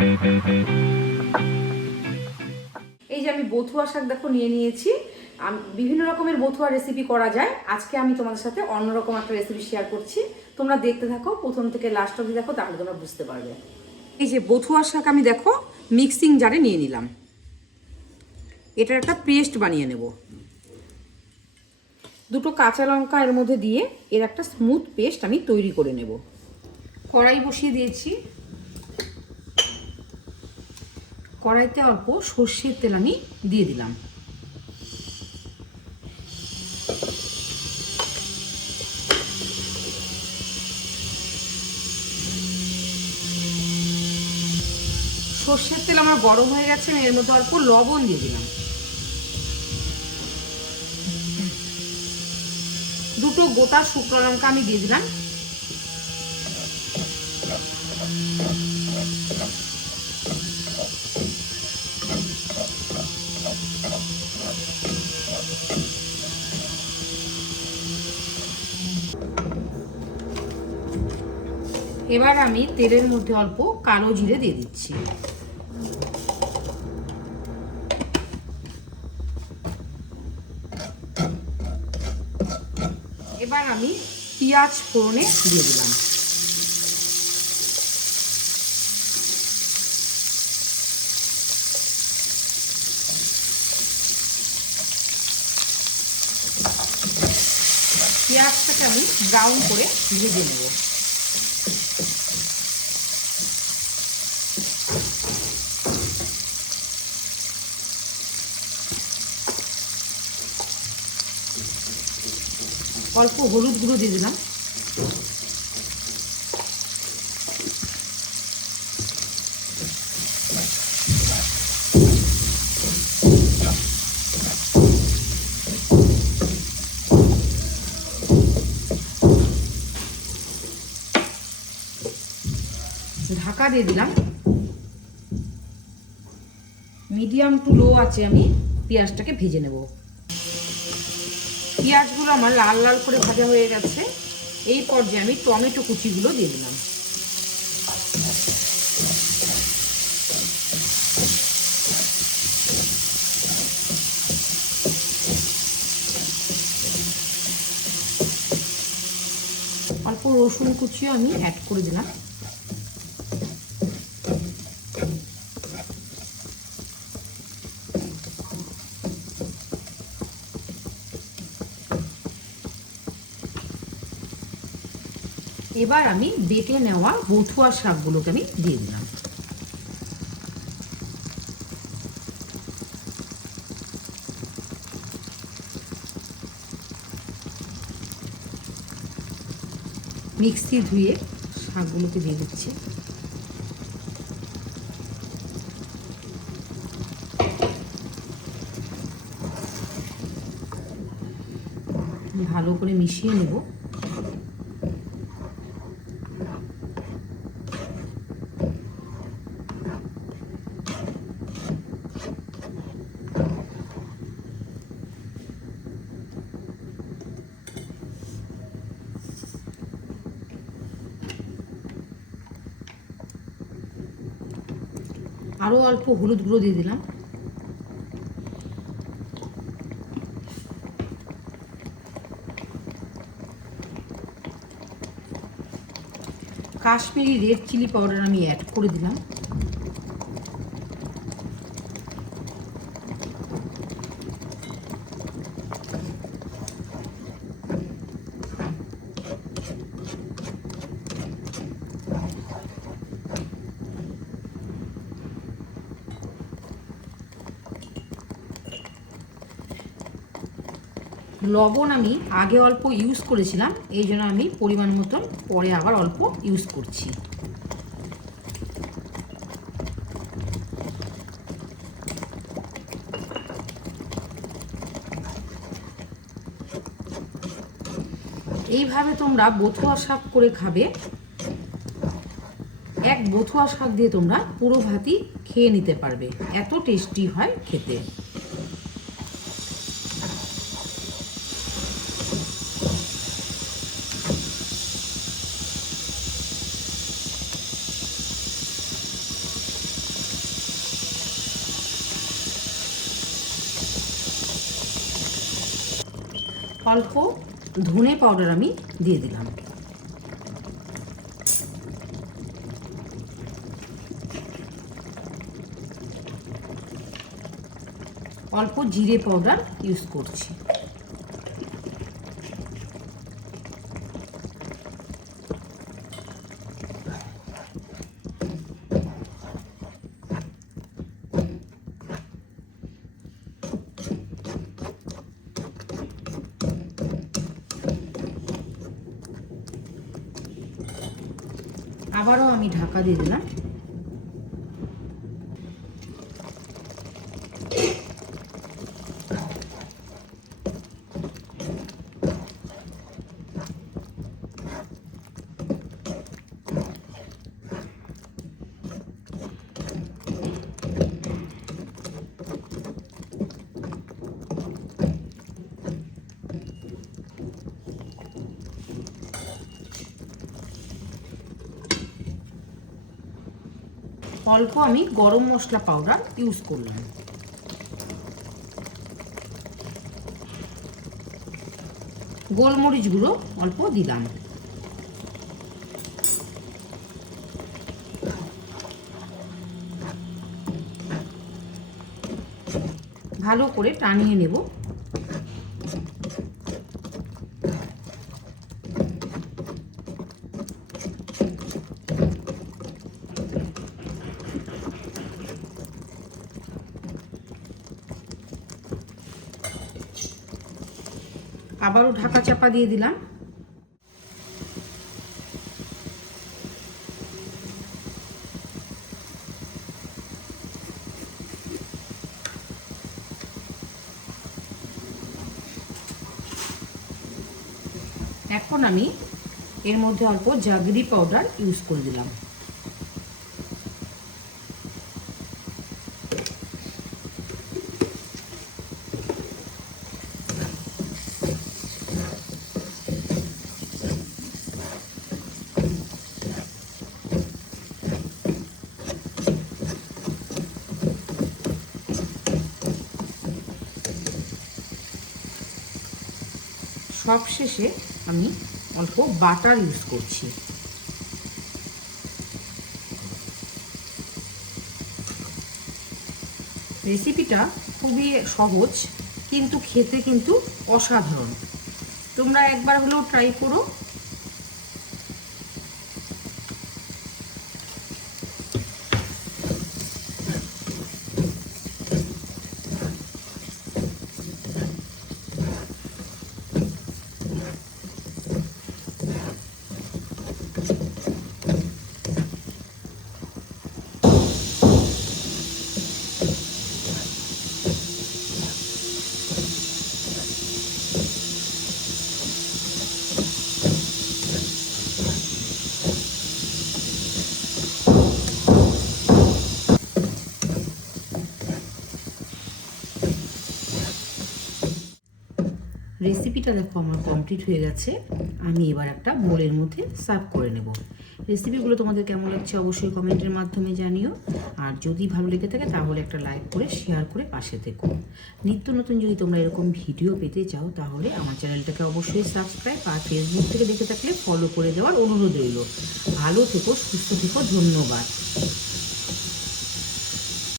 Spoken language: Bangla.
এই যে আমি বথুয়া শাক দেখো নিয়ে নিয়েছি। বিভিন্ন রকমের বথুয়া রেসিপি করা যায়, আজকে আমি তোমাদের সাথে অন্যরকম একটা রেসিপি শেয়ার করছি। তোমরা দেখতে থাকো, প্রথম থেকে লাস্ট অবধি দেখো, তাহলে তোমরা বুঝতে পারবে। এই যে বথুয়া শাক আমি দেখো মিক্সিং জারে নিয়ে নিলাম, এটার একটা পেস্ট বানিয়ে নেব। দুটো কাঁচা লঙ্কা এর মধ্যে দিয়ে এর একটা স্মুথ পেস্ট আমি তৈরি করে নেব। কড়াই বসিয়ে দিয়েছি, কড়াইতে অল্প সর্ষের তেল আমি দিয়ে দিলাম। সর্ষের তেল আমার গরম হয়ে গেছে, আমি এর মধ্যে অল্প লবণ দিয়ে দিলাম। দুটো গোটা শুকনো লঙ্কা আমি দিয়ে দিলাম। এবার আমি তেলের মধ্যে অল্প কালো জিরে দিয়ে দিচ্ছি। এবার আমি পেঁয়াজ ফোড়নে দিয়ে দিলাম। পেঁয়াজটাকে আমি ব্রাউন করে ভেজে নেব। অল্প হলুদ গুঁড়ো দিয়ে দিলাম। ঢাকা দিয়ে দিলাম। মিডিয়াম টু লো আছে আমি পেঁয়াজটাকে ভেজে নেব। পেঁয়াজগুলো আমার লাল লাল করে ভাজা হয়ে গেছে। এই পর্যায়ে আমি টমেটো কুচিগুলো দিয়ে দিলাম। অল্প রসুন কুচিও আমি অ্যাড করে দিলাম। এবার আমি বেটে নেওয়া বথুয়া শাকগুলোকে আমি দিয়ে দিলাম। মিক্সি ধুয়ে শাকগুলোকে দিয়ে দিচ্ছি। ভালো করে মিশিয়ে নেব। আরো অল্প হলুদ গুঁড়ো দিয়ে দিলাম। কাশ্মীরি রেড চিলি পাউডার আমি অ্যাড করে দিলাম। লবণ আমি আগে অল্প ইউজ করেছিলাম, এই জন্য আমি পরিমাণ মতন পরে আবার অল্প ইউজ করছি। এইভাবে তোমরা বথুয়া শাক করে খাবে। এক বথুয়া শাক দিয়ে তোমরা পুরো ভাতই খেয়ে নিতে পারবে, এত টেস্টি হয় খেতে। অল্প ধনে পাউডার আমি দিয়ে দিলাম। অল্প জিরে পাউডার ইউজ করছি। আবারও আমি ঢাকা দিয়ে দিলাম। অল্প আমি গরম মশলা পাউডার ইউজ করলাম। গোলমরিচ গুঁড়ো অল্প দিলাম। ভালো করে টানিয়ে নেব। আবারও ঢাকা চাপা দিয়ে দিলাম। এখন আমি এর মধ্যে অল্প জাগরি পাউডার ইউজ করে দিলাম। সবশেষে আমি অল্প বাটার ইউজ করছি। রেসিপিটা খুবই সহজ, কিন্তু খেতে কিন্তু অসাধারণ। তোমরা একবার হলেও ট্রাই করো। রেসিপিটা দেখো আমার কমপ্লিট হয়ে গেছে। আমি এবার একটা বোলের মধ্যে সার্ভ করে নেব। রেসিপিগুলো তোমাদের কেমন লাগছে অবশ্যই কমেন্টের মাধ্যমে জানিও। আর যদি ভালো লেগে থাকে তাহলে একটা লাইক করে শেয়ার করে পাশে থেকো। নিত্য নতুন যদি তোমরা এরকম ভিডিও পেতে চাও তাহলে আমার চ্যানেলটাকে অবশ্যই সাবস্ক্রাইব আর ফেসবুক থেকে দেখে থাকলে ফলো করে দেওয়ার অনুরোধ রইল। ভালো থেকো, সুস্থ থেকো, ধন্যবাদ।